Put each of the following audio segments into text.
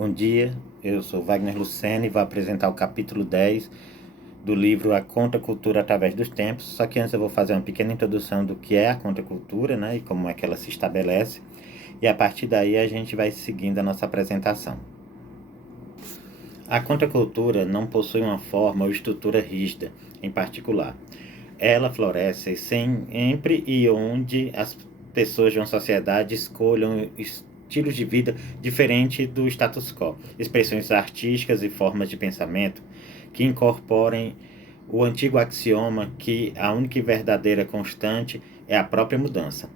Bom dia, eu sou Wagner Lucena e vou apresentar o capítulo 10 do livro A Contracultura através dos Tempos. Só que antes eu vou fazer uma pequena introdução do que é a contracultura, né, e como é que ela se estabelece. E a partir daí a gente vai seguindo a nossa apresentação. A contracultura não possui uma forma ou estrutura rígida em particular. Ela floresce sempre e onde as pessoas de uma sociedade escolham estilos de vida diferentes do status quo, expressões artísticas e formas de pensamento que incorporem o antigo axioma que a única e verdadeira constante é a própria mudança.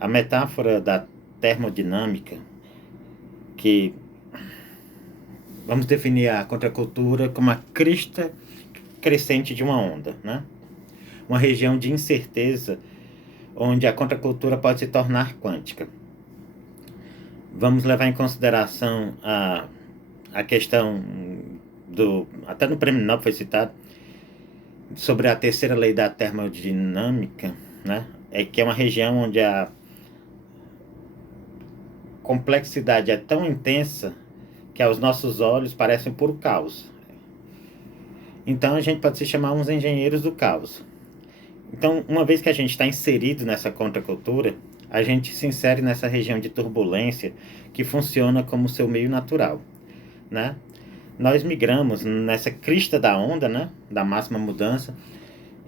A metáfora da termodinâmica, que vamos definir a contracultura como a crista crescente de uma onda, né? Uma região de incerteza onde a contracultura pode se tornar quântica. Vamos levar em consideração a questão até no Prêmio Nobel foi citado, sobre a terceira lei da termodinâmica, né? Que é uma região onde a complexidade é tão intensa que aos nossos olhos parece um puro caos. Então a gente pode se chamar uns engenheiros do caos. Então, uma vez que a gente está inserido nessa contracultura, a gente se insere nessa região de turbulência que funciona como seu meio natural, né? Nós migramos nessa crista da onda, né, da máxima mudança,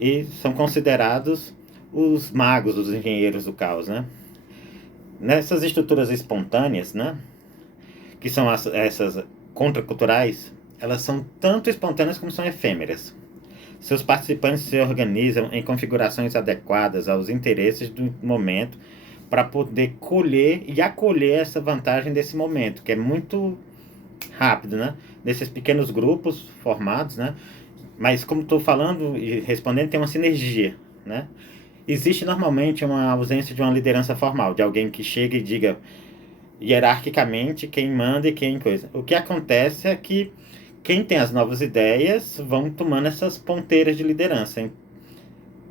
e são considerados os magos, os engenheiros do caos, né? Nessas estruturas espontâneas, né, que são essas contraculturais, elas são tanto espontâneas como são efêmeras. Seus participantes se organizam em configurações adequadas aos interesses do momento para poder colher e acolher essa vantagem desse momento, que é muito rápido, né? Desses pequenos grupos formados, né? Mas como estou falando e respondendo, tem uma sinergia, né? Existe normalmente uma ausência de uma liderança formal, de alguém que chega e diga hierarquicamente quem manda e quem coisa. O que acontece é que quem tem as novas ideias vão tomando essas ponteiras de liderança, hein?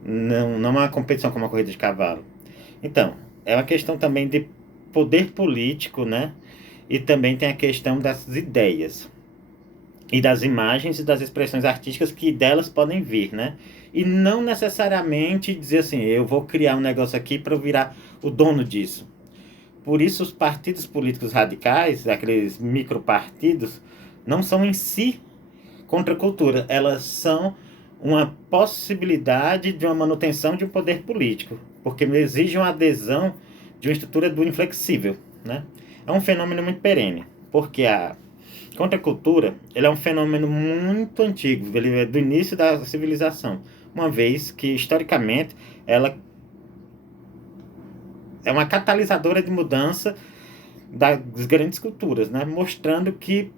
Não é uma competição como uma corrida de cavalo. Então, é uma questão também de poder político, né? E também tem a questão das ideias e das imagens e das expressões artísticas que delas podem vir, né? E não necessariamente dizer assim, eu vou criar um negócio aqui para eu virar o dono disso. Por isso, os partidos políticos radicais, aqueles micropartidos, não são em si contra a cultura, elas são uma possibilidade de uma manutenção de um poder político, porque exigem uma adesão de uma estrutura do inflexível, né? É um fenômeno muito perene, porque a contracultura ele é um fenômeno muito antigo, ele é do início da civilização, uma vez que, historicamente, ela é uma catalisadora de mudança das grandes culturas, né? Mostrando que,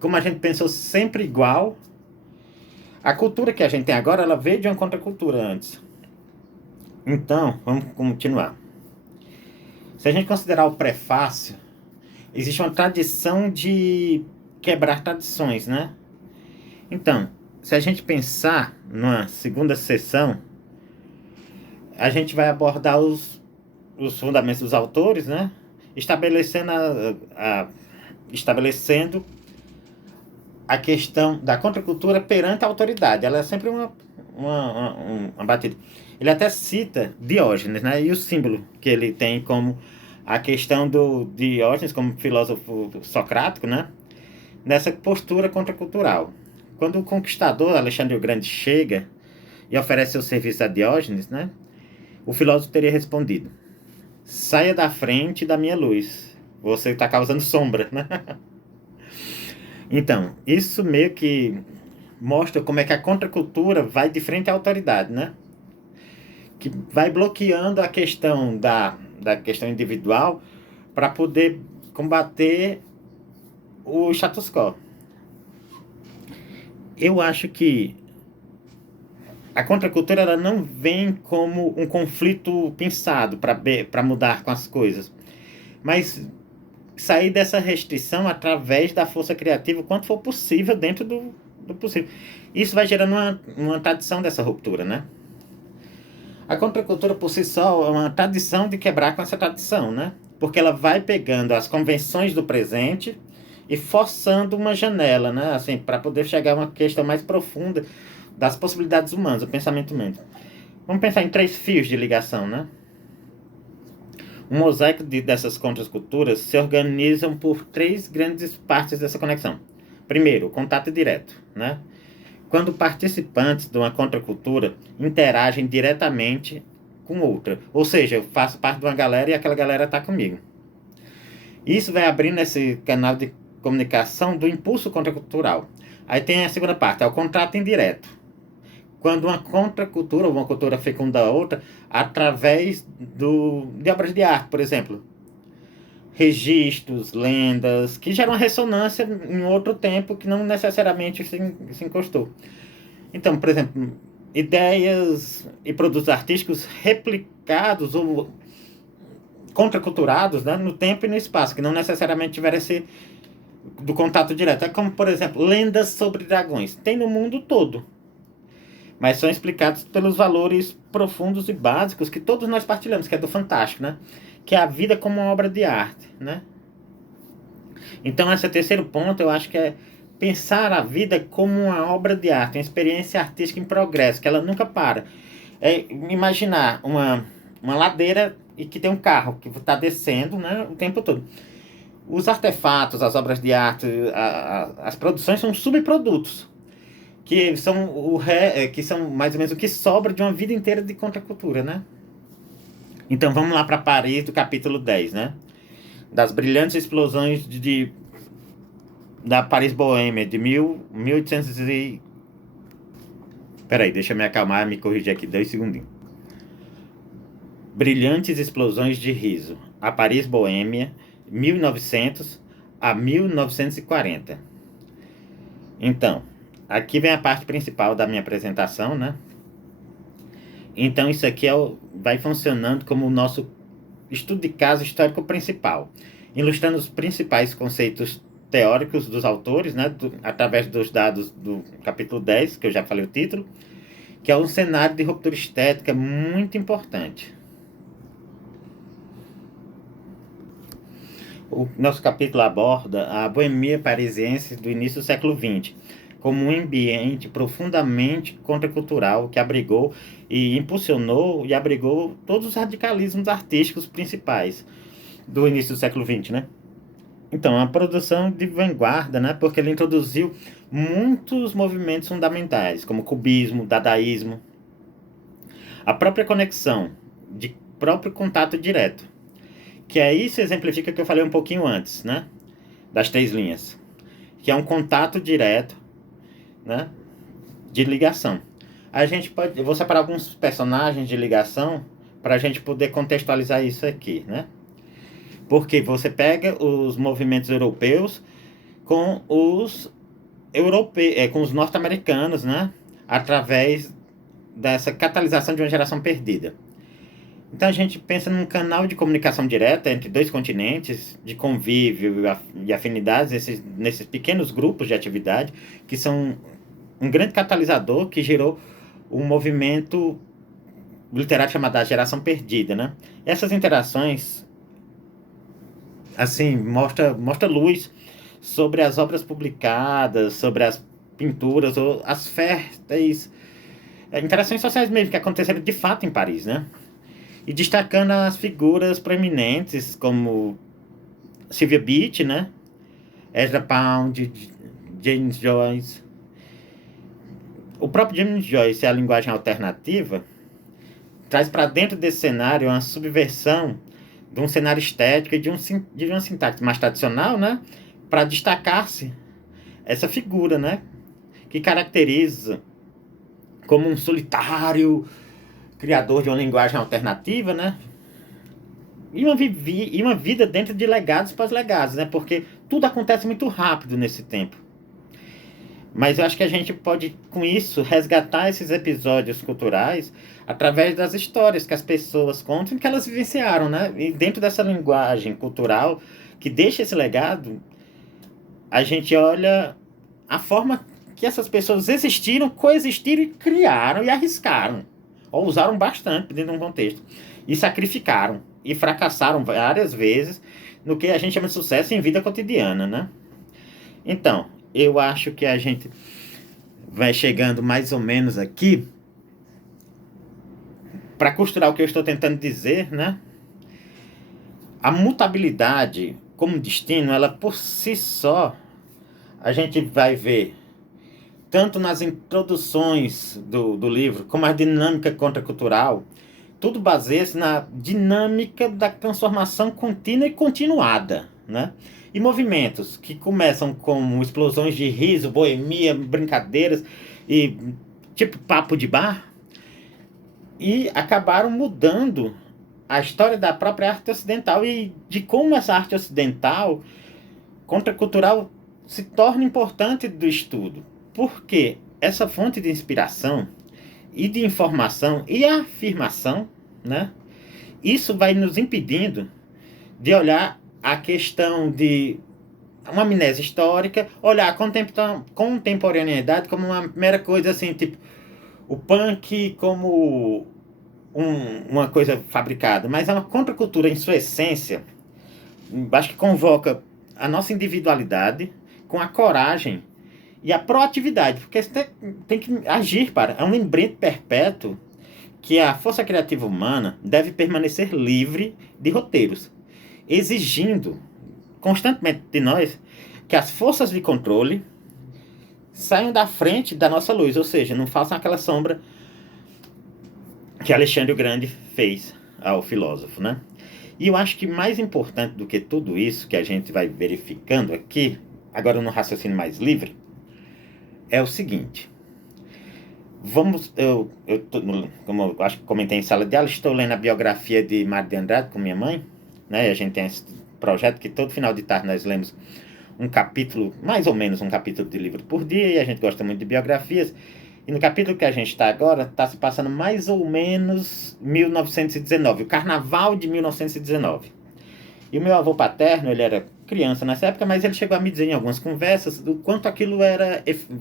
como a gente pensou sempre igual, a cultura que a gente tem agora, ela veio de uma contracultura antes. Então, vamos continuar. Se a gente considerar o prefácio, existe uma tradição de quebrar tradições, né? Então, se a gente pensar numa segunda sessão, a gente vai abordar os fundamentos dos autores, né? Estabelecendo estabelecendo a questão da contracultura perante a autoridade. Ela é sempre uma batida. Ele até cita Diógenes, né? E o símbolo que ele tem como a questão do Diógenes como filósofo socrático, né? Nessa postura contracultural. Quando o conquistador Alexandre o Grande chega e oferece seu serviço a Diógenes, né? O filósofo teria respondido: saia da frente da minha luz. Você está causando sombra, né? Então, isso meio que mostra como é que a contracultura vai de frente à autoridade, né? Que vai bloqueando a questão da questão individual para poder combater o status quo. Eu acho que a contracultura ela não vem como um conflito pensado para mudar com as coisas, mas sair dessa restrição através da força criativa o quanto for possível dentro do possível. Isso vai gerando uma tradição dessa ruptura, né? A contracultura por si só é uma tradição de quebrar com essa tradição, né? Porque ela vai pegando as convenções do presente e forçando uma janela, né? Assim, para poder chegar a uma questão mais profunda das possibilidades humanas, o pensamento humano. Vamos pensar em 3 fios de ligação, né? Um mosaico dessas contraculturas se organizam por 3 grandes partes dessa conexão. Primeiro, o contato direto, né? Quando participantes de uma contracultura interagem diretamente com outra. Ou seja, eu faço parte de uma galera e aquela galera está comigo. Isso vai abrindo esse canal de comunicação do impulso contracultural. Aí tem a segunda parte, é o contato indireto. Quando uma contracultura ou uma cultura fecunda a outra através de obras de arte, por exemplo. Registros, lendas, que geram uma ressonância em outro tempo que não necessariamente se encostou. Então, por exemplo, ideias e produtos artísticos replicados ou contraculturados, né, no tempo e no espaço, que não necessariamente tiveram esse do contato direto. É como, por exemplo, lendas sobre dragões. Tem no mundo todo, mas são explicados pelos valores profundos e básicos que todos nós partilhamos, que é do fantástico, né? Que é a vida como uma obra de arte, né? Então, esse terceiro ponto, eu acho que é pensar a vida como uma obra de arte, uma experiência artística em progresso, que ela nunca para. É imaginar uma ladeira e que tem um carro que está descendo, né, o tempo todo. Os artefatos, as obras de arte, as produções são subprodutos, que são mais ou menos o que sobra de uma vida inteira de contracultura, né? Então vamos lá para Paris do capítulo 10, né? Das brilhantes explosões da Paris Boêmia de 1800 e... Peraí, deixa eu me acalmar e me corrigir aqui, 2 segundinhos. Brilhantes explosões de riso. A Paris Boêmia, 1900 a 1940. Então, aqui vem a parte principal da minha apresentação, né? Então, isso aqui vai funcionando como o nosso estudo de caso histórico principal, ilustrando os principais conceitos teóricos dos autores, né? Através dos dados do capítulo 10, que eu já falei o título, que é um cenário de ruptura estética muito importante. O nosso capítulo aborda a boemia parisiense do início do século XX, como um ambiente profundamente contracultural que abrigou e impulsionou e abrigou todos os radicalismos artísticos principais do início do século XX, né? Então, a produção de vanguarda, né? Porque ele introduziu muitos movimentos fundamentais, como cubismo, dadaísmo, a própria conexão, de próprio contato direto, que aí se exemplifica o que eu falei um pouquinho antes, né? Das 3 linhas, que é um contato direto, né? De ligação. Eu vou separar alguns personagens de ligação para a gente poder contextualizar isso aqui, né? Porque você pega os movimentos europeus com com os norte-americanos, né? Através dessa catalisação de uma geração perdida. Então a gente pensa num canal de comunicação direta entre 2 continentes, de convívio e afinidades, nesses pequenos grupos de atividade, que são um grande catalisador que gerou um movimento literário chamado a Geração Perdida, né? Essas interações, assim, mostra luz sobre as obras publicadas, sobre as pinturas, ou as férteis interações sociais mesmo, que aconteceram de fato em Paris, né? E destacando as figuras proeminentes, como Sylvia Beach, né? Ezra Pound, James Joyce. O próprio James Joyce e a linguagem alternativa traz para dentro desse cenário uma subversão de um cenário estético e de uma sintaxe mais tradicional, né? Para destacar-se essa figura, né? Que caracteriza como um solitário criador de uma linguagem alternativa, né? E uma vida dentro de legados pós-legados, né? Porque tudo acontece muito rápido nesse tempo. Mas eu acho que a gente pode, com isso, resgatar esses episódios culturais através das histórias que as pessoas contam e que elas vivenciaram, né? E dentro dessa linguagem cultural que deixa esse legado, a gente olha a forma que essas pessoas existiram, coexistiram e criaram e arriscaram. Ou usaram bastante dentro de um contexto. E sacrificaram. E fracassaram várias vezes no que a gente chama de sucesso em vida cotidiana, né? Então, eu acho que a gente vai chegando mais ou menos aqui para costurar o que eu estou tentando dizer, né? A mutabilidade como destino, ela por si só, a gente vai ver tanto nas introduções do livro, como a dinâmica contracultural, tudo baseia-se na dinâmica da transformação contínua e continuada, né? E movimentos que começam como explosões de riso, boemia, brincadeiras e tipo papo de bar, e acabaram mudando a história da própria arte ocidental e de como essa arte ocidental contracultural se torna importante do estudo. Porque essa fonte de inspiração e de informação e afirmação, né? Isso vai nos impedindo de olhar a questão de uma amnésia histórica, olhar a contemporaneidade como uma mera coisa assim, tipo, o punk como uma coisa fabricada, mas é uma contracultura em sua essência, acho que convoca a nossa individualidade com a coragem e a proatividade, porque você tem que agir para. É um lembrete perpétuo que a força criativa humana deve permanecer livre de roteiros, exigindo constantemente de nós que as forças de controle saiam da frente da nossa luz, ou seja, não façam aquela sombra que Alexandre o Grande fez ao filósofo, né? E eu acho que mais importante do que tudo isso que a gente vai verificando aqui, agora no raciocínio mais livre, é o seguinte. Como eu acho que comentei em sala de aula, estou lendo a biografia de Mário de Andrade com minha mãe, né? E a gente tem esse projeto que todo final de tarde nós lemos um capítulo, mais ou menos um capítulo de livro por dia, e a gente gosta muito de biografias. E no capítulo que a gente está agora, está se passando mais ou menos 1919, o Carnaval de 1919. E o meu avô paterno, ele era criança nessa época, mas ele chegou a me dizer em algumas conversas do quanto aquilo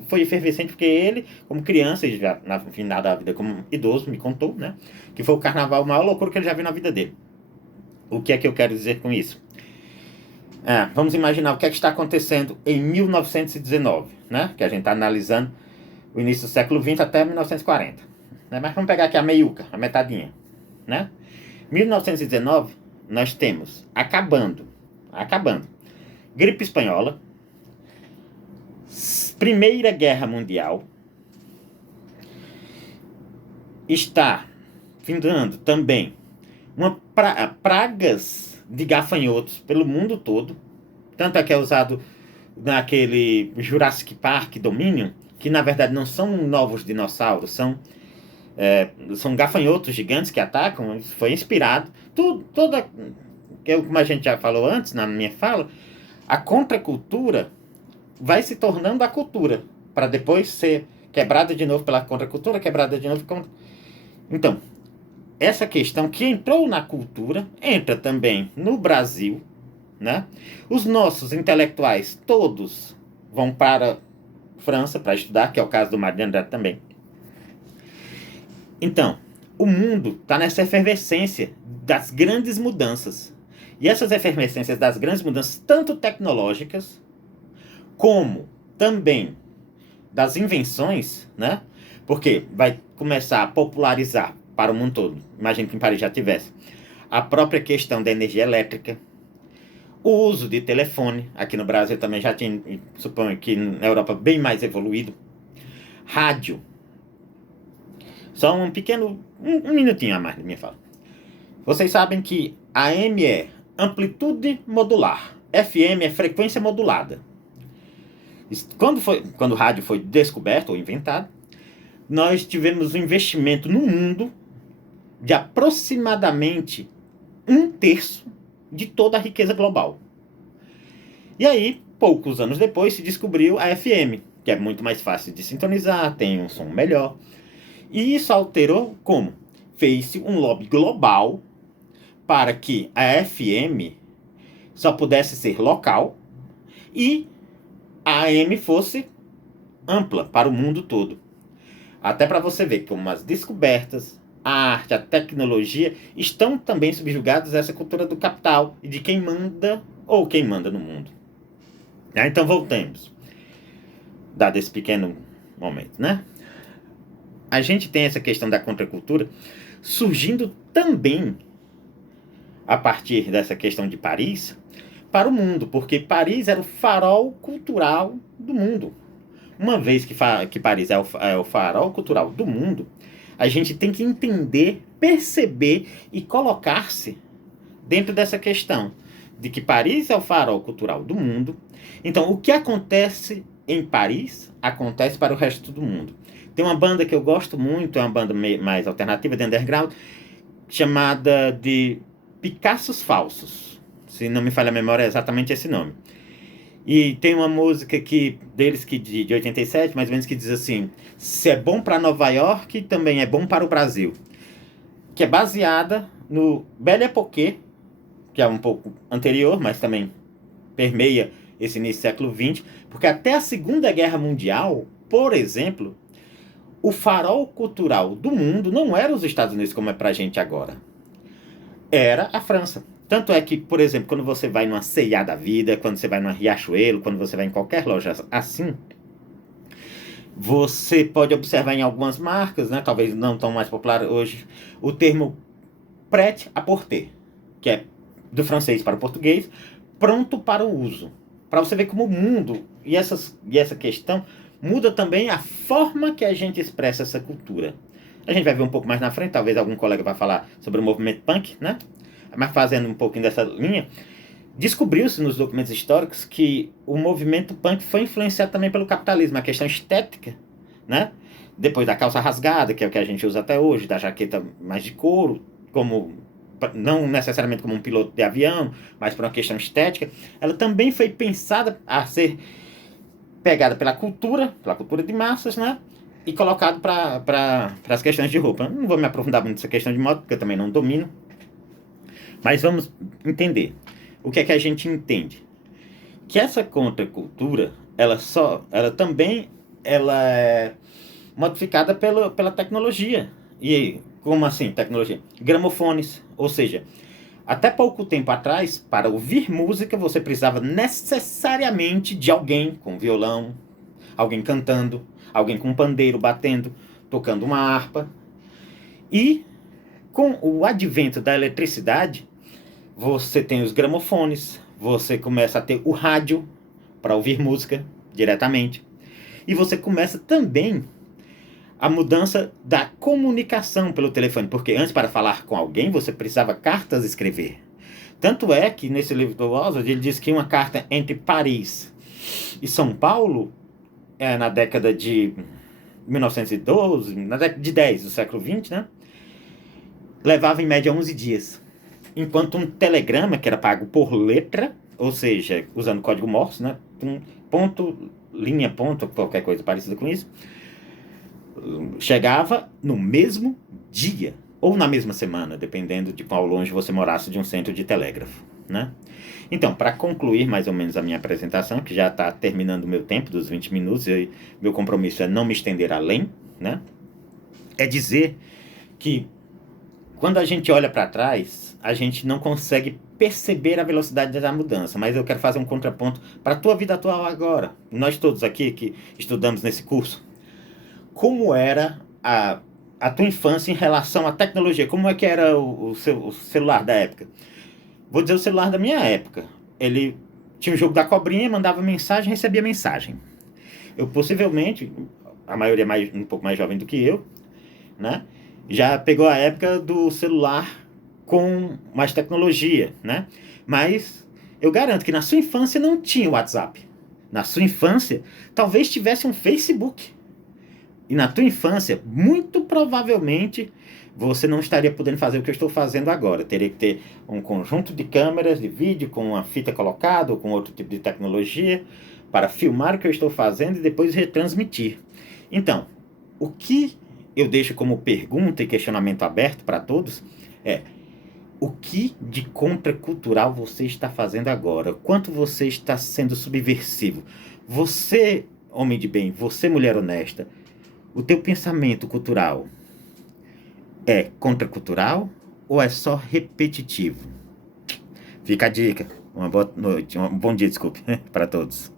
foi efervescente, porque ele, como criança, e já no final da vida como idoso, me contou, né? Que foi o carnaval, a maior loucura que ele já viu na vida dele. O que é que eu quero dizer com isso? Vamos imaginar o que é que está acontecendo em 1919, né? Que a gente está analisando o início do século XX até 1940. Né? Mas vamos pegar aqui a meiuca, a metadinha, né? 1919, nós temos, acabando, gripe espanhola, Primeira Guerra Mundial, está findando também pragas de gafanhotos pelo mundo todo, tanto é que é usado naquele Jurassic Park Dominion, que na verdade não são novos dinossauros, são gafanhotos gigantes que atacam. Foi inspirado, como a gente já falou antes na minha fala, a contracultura vai se tornando a cultura, para depois ser quebrada de novo pela contracultura, quebrada de novo. Então, essa questão que entrou na cultura, entra também no Brasil, né? Os nossos intelectuais todos vão para a França para estudar, que é o caso do Mário de Andrade também. Então, o mundo está nessa efervescência das grandes mudanças. E essas efervescências das grandes mudanças, tanto tecnológicas, como também das invenções, né? Porque vai começar a popularizar para o mundo todo. Imagina que em Paris já tivesse a própria questão da energia elétrica, o uso de telefone. Aqui no Brasil também já tinha, suponho que na Europa bem mais evoluído. Rádio. Só um minutinho a mais da minha fala. Vocês sabem que AM é amplitude modular, FM é frequência modulada. Quando o rádio foi descoberto ou inventado, nós tivemos um investimento no mundo de aproximadamente 1/3 de toda a riqueza global. E aí, poucos anos depois, se descobriu a FM, que é muito mais fácil de sintonizar, tem um som melhor. E isso alterou como? Fez-se um lobby global para que a FM só pudesse ser local e a AM fosse ampla para o mundo todo. Até para você ver como as descobertas, a arte, a tecnologia estão também subjugados a essa cultura do capital e de quem manda ou quem manda no mundo. Então voltemos. dado esse pequeno momento, né? A gente tem essa questão da contracultura surgindo também a partir dessa questão de Paris para o mundo, porque Paris era o farol cultural do mundo. Uma vez que Paris é o farol cultural do mundo, a gente tem que entender, perceber e colocar-se dentro dessa questão de que Paris é o farol cultural do mundo. Então, o que acontece em Paris acontece para o resto do mundo. Tem uma banda que eu gosto muito, é uma banda mais alternativa, de underground, chamada de Picassos Falsos. Se não me falha a memória, é exatamente esse nome. E tem uma música deles de 87, mais ou menos, que diz assim: se é bom para Nova York, também é bom para o Brasil. Que é baseada no Belle Époque, que é um pouco anterior, mas também permeia esse início do século XX, porque até a Segunda Guerra Mundial, por exemplo, o farol cultural do mundo não era os Estados Unidos como é pra gente agora. Era a França. Tanto é que, por exemplo, quando você vai numa C&A da vida, quando você vai numa Riachuelo, quando você vai em qualquer loja assim, você pode observar em algumas marcas, né, talvez não tão mais popular hoje, o termo prêt-à-porter, que é do francês para o português, pronto para o uso. Para você ver como o mundo e essa questão muda também a forma que a gente expressa essa cultura. A gente vai ver um pouco mais na frente, talvez algum colega vá falar sobre o movimento punk, né? Mas fazendo um pouquinho dessa linha, descobriu-se nos documentos históricos que o movimento punk foi influenciado também pelo capitalismo, a questão estética, né? Depois da calça rasgada, que é o que a gente usa até hoje, da jaqueta mais de couro, não necessariamente como um piloto de avião, mas por uma questão estética, ela também foi pensada a ser pegada pela cultura de massas, né? E colocado para as questões de roupa. Não vou me aprofundar muito nessa questão de moda, porque eu também não domino. Mas vamos entender. O que é que a gente entende? Que essa contracultura, ela também é modificada pela tecnologia. E como assim, tecnologia? Gramofones, ou seja, até pouco tempo atrás, para ouvir música, você precisava necessariamente de alguém com violão, alguém cantando, alguém com um pandeiro batendo, tocando uma harpa. E com o advento da eletricidade, você tem os gramofones, você começa a ter o rádio para ouvir música diretamente. E você começa também a mudança da comunicação pelo telefone, porque antes, para falar com alguém, você precisava cartas escrever. Tanto é que nesse livro do Oswald, ele diz que uma carta entre Paris e São Paulo, na década de 1912, na década de 10 do século XX, né, levava em média 11 dias. Enquanto um telegrama, que era pago por letra, ou seja, usando código Morse, né, ponto, linha, ponto, qualquer coisa parecida com isso, chegava no mesmo dia, ou na mesma semana, dependendo de qual longe você morasse de um centro de telégrafo, né? Então, para concluir mais ou menos a minha apresentação, que já está terminando o meu tempo dos 20 minutos, e meu compromisso é não me estender além, né? É dizer que quando a gente olha para trás, a gente não consegue perceber a velocidade da mudança, mas eu quero fazer um contraponto para a tua vida atual agora. Nós todos aqui que estudamos nesse curso, como era a tua infância em relação à tecnologia? Como é que era o celular da época? Vou dizer o celular da minha época. Ele tinha o jogo da cobrinha, mandava mensagem, recebia mensagem. Eu possivelmente, a maioria um pouco mais jovem do que eu, né, já pegou a época do celular com mais tecnologia, né? Mas eu garanto que na sua infância não tinha WhatsApp. Na sua infância, talvez tivesse um Facebook. E na tua infância, muito provavelmente, você não estaria podendo fazer o que eu estou fazendo agora. Teria que ter um conjunto de câmeras de vídeo com uma fita colocada ou com outro tipo de tecnologia para filmar o que eu estou fazendo e depois retransmitir. Então, o que eu deixo como pergunta e questionamento aberto para todos é: o que de contracultural você está fazendo agora? Quanto você está sendo subversivo? Você, homem de bem, você, mulher honesta, o teu pensamento cultural é contracultural ou é só repetitivo? Fica a dica. Uma boa noite, um bom dia, desculpe, para todos.